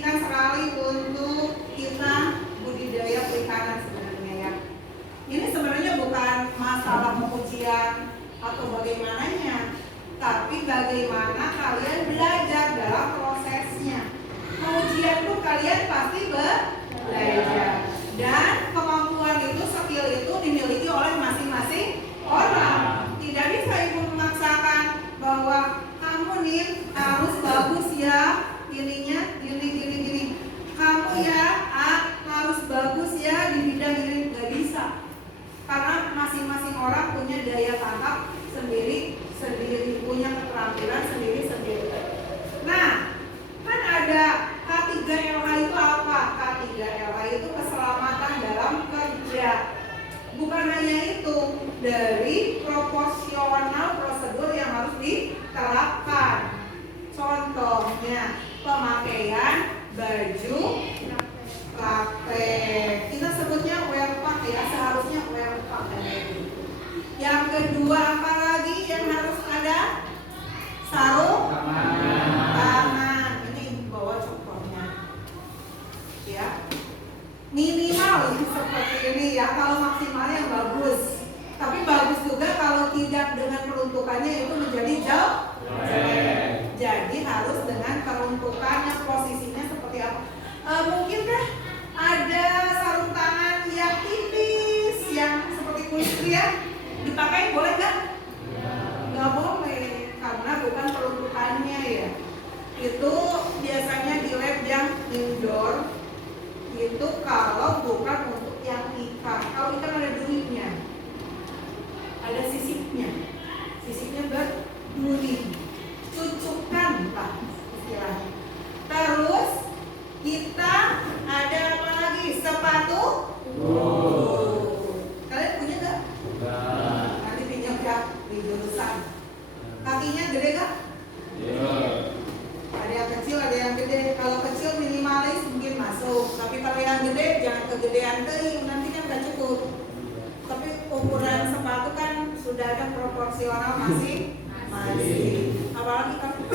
dimungkinkan sekali untuk kita budidaya perikanan sebenarnya ya. Ini sebenarnya bukan masalah pengujian atau bagaimananya, tapi bagaimana kalian belajar dalam prosesnya. Pengujian pun kalian pasti belajar, dan kemampuan itu, skill itu dimiliki oleh masing-masing orang. Tidak bisa ibu memaksakan bahwa kamu nih harus bagus ya, ininya gini. Kamu ya harus bagus ya di bidang ini, nggak bisa. Karena masing-masing orang punya daya tangkap sendiri, punya keterampilan sendiri. Nah, kan ada K3LH itu apa? K3LH itu keselamatan dalam kerja. Bukan hanya itu, dari proporsional prosedur yang harus diterapkan. Contohnya, pemakaian baju praktek. Kita sebutnya wear pack ya, seharusnya wear pack. Yang kedua apa lagi yang harus ada? Sarung tangan. Ini ibu bawa contohnya. Ya. Minimal seperti ini ya, kalau maksimalnya yang bagus. Tapi bagus juga kalau tidak dengan peruntukannya itu menjadi jauh. Jadi harus dengan peruntukannya, posisinya seperti apa. Mungkinkah ada sarung tangan yang tipis, yang seperti kulit pria dipakai, boleh nggak? Nggak boleh, karena bukan peruntukannya ya. Itu biasanya di lab yang indoor. Itu kalau bukan untuk yang ikan. Kalau ikan ada durinya, ada sisipnya berduri, cucukkan lah istilahnya. Terus kita ada apa lagi? Sepatu. Kalian punya nggak? Nanti pinjam ya di jurusan. Kakinya gede nggak? Ada yang kecil, ada yang gede. Kalau kecil minimalis mungkin masuk, tapi kalau yang gede jangan kegedean teuing, nanti kan nggak cukup. Tapi ukuran sepatu kan sudah ada proporsional masing. Apalagi kamu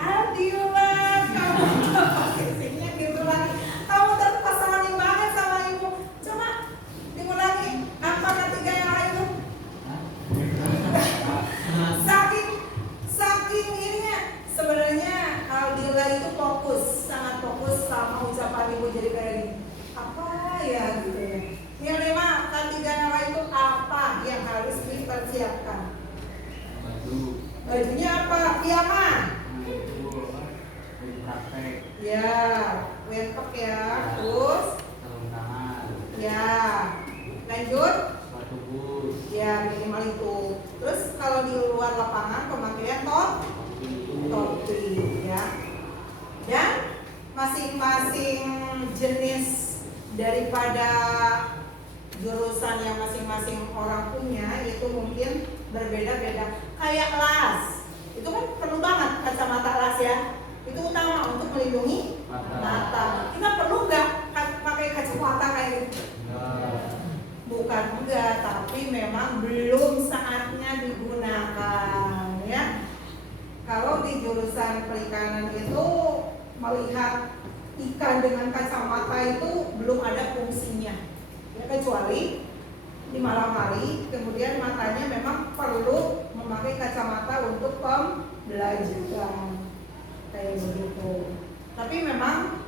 Adila, kamu posisinya gitu lagi. Kamu terpesona banget sama ibu. Coba diulangi apa ketiga yang lain? Saking ininya. Sebenarnya Aldila itu sangat fokus sama ucapan ibu, jadi kayak gini. Apa ya gitu ya. Yang lima, ketiga nama itu apa yang harus dipersiapkan? Bajunya apa? Piyama? Ya, wear pack ya. Terus? Ya, lanjut? Ya, minimal itu. Terus kalau di luar lapangan pemakaian topi ya. Dan masing-masing jenis daripada jurusan yang masing-masing orang punya itu mungkin berbeda-beda. Kayak las, itu kan perlu banget kacamata las ya. Itu utama untuk melindungi mata. Kita perlu nggak pakai kacamata kayak gitu? Bukan enggak, tapi memang belum saatnya digunakan ya. Kalau di jurusan perikanan itu melihat ikan dengan kacamata itu belum ada fungsinya ya, kecuali di malam hari. Kemudian matanya memang perlu memakai kacamata untuk pembelajaran kayak begitu. Tapi memang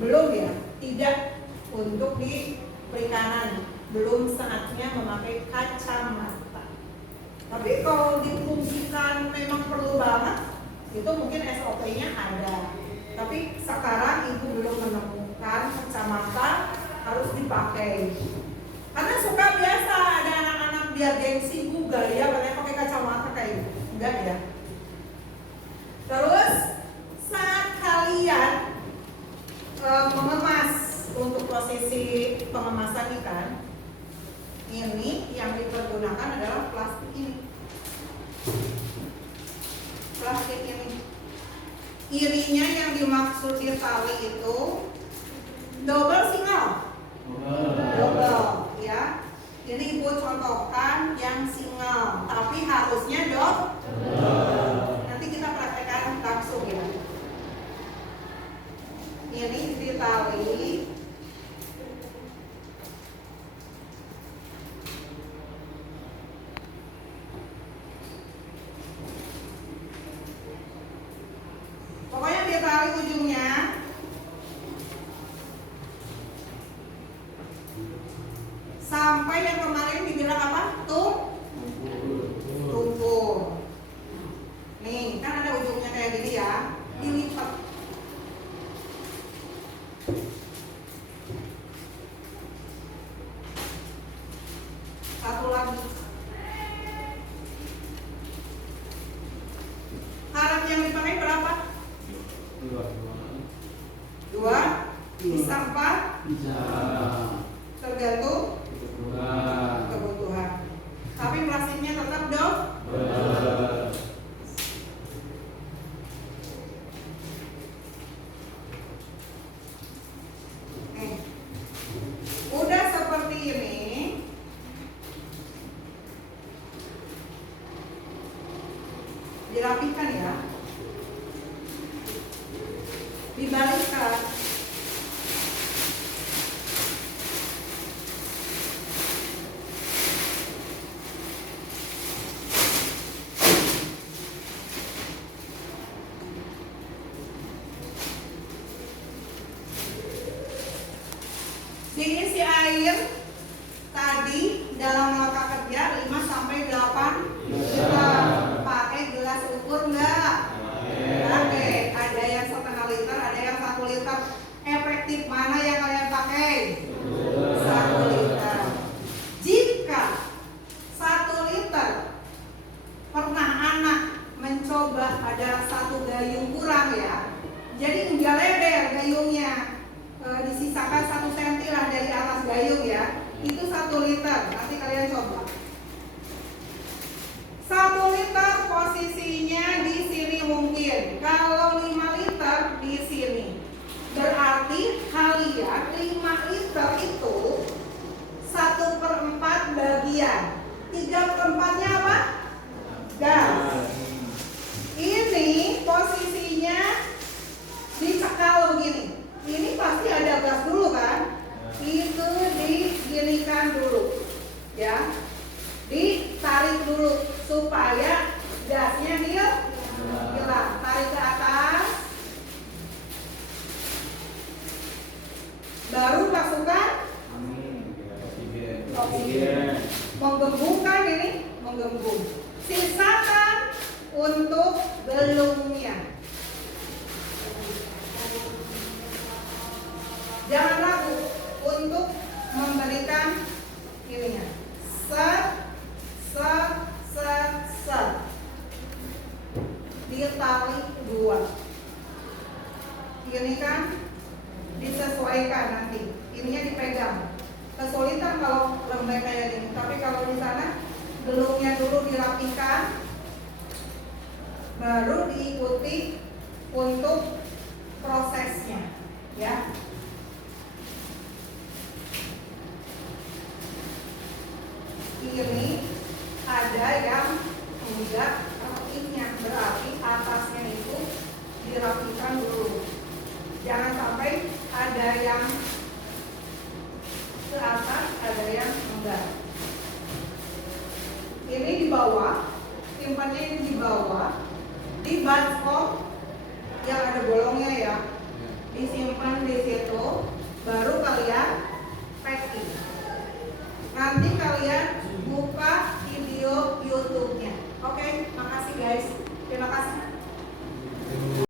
belum ya, tidak untuk di perikanan, belum saatnya memakai kacamata. Tapi kalau difungsikan memang perlu banget, itu mungkin SOP-nya ada. Tapi sekarang ibu belum menemukan kacamata harus dipakai. Karena suka biasa ada anak-anak biar gengsi, bu gaya katanya pakai kacamata kayak gitu. Enggak ya. Terus saat kalian mengemas untuk prosesi pengemasan ikan, ini yang dipergunakan adalah plastik ini. Plastik ini. Irinya yang dimaksud di tali itu double single. Double ya. Ini ibu contohkan yang single, tapi harusnya double. Nanti kita praktekkan langsung ya. ini ditali pokoknya ditali ujungnya sampai yang kemarin dibilang apa? Tumpul. Nih, kan ada ujungnya kayak gini ya. Dilipat. Satu lagi. Karat yang dipakai berapa? 2. Bisa 4? Bisa. Tergantung kebutuhan. Tapi plastiknya tetap dong. Udah seperti ini. Dirapikan ya. Dibalikkan. Diisi air tadi dalam langkah kerja 5 sampai 8 liter. Pakai gelas ukur enggak? Pakai. Ada yang setengah liter, ada yang 1 liter. Efektif mana yang kalian pakai? 1 liter. Jika 1 liter pernah anak mencoba ada 1 gayung kurang ya, jadi enggak lebar gayungnya. Disisakan 1 cm lah dari atas gayung ya. Itu 1 liter. Nanti kalian coba. 1 liter posisinya di sini mungkin. Kalau 5 liter di sini. Berarti kalian 5 liter itu 1/4 bagian. 3/4-nya apa? Gas. Ini posisinya dicekal begini. Ini pasti ada gas dulu kan? Itu diginikan dulu, ya, ditarik dulu supaya gasnya hilang. Tarik ke atas, baru masukkan oksigen. Menggembungkan ini, menggembung. Sisakan untuk belungnya. Jangan ragu untuk memberikan ininya. Set. Ditali 2. Ini kan disesuaikan nanti. Ininya dipegang. Kesulitan kalau lembek kayak gini. Tapi kalau di sana belumnya dulu dirapikan, baru diikuti untuk prosesnya, ya. Ini ada yang enggak rapinya, berarti atasnya itu dirapikan dulu. Jangan sampai ada yang ke atas, ada yang enggak. Ini di bawah, simpannya ini di bawah, di baskom yang ada bolong.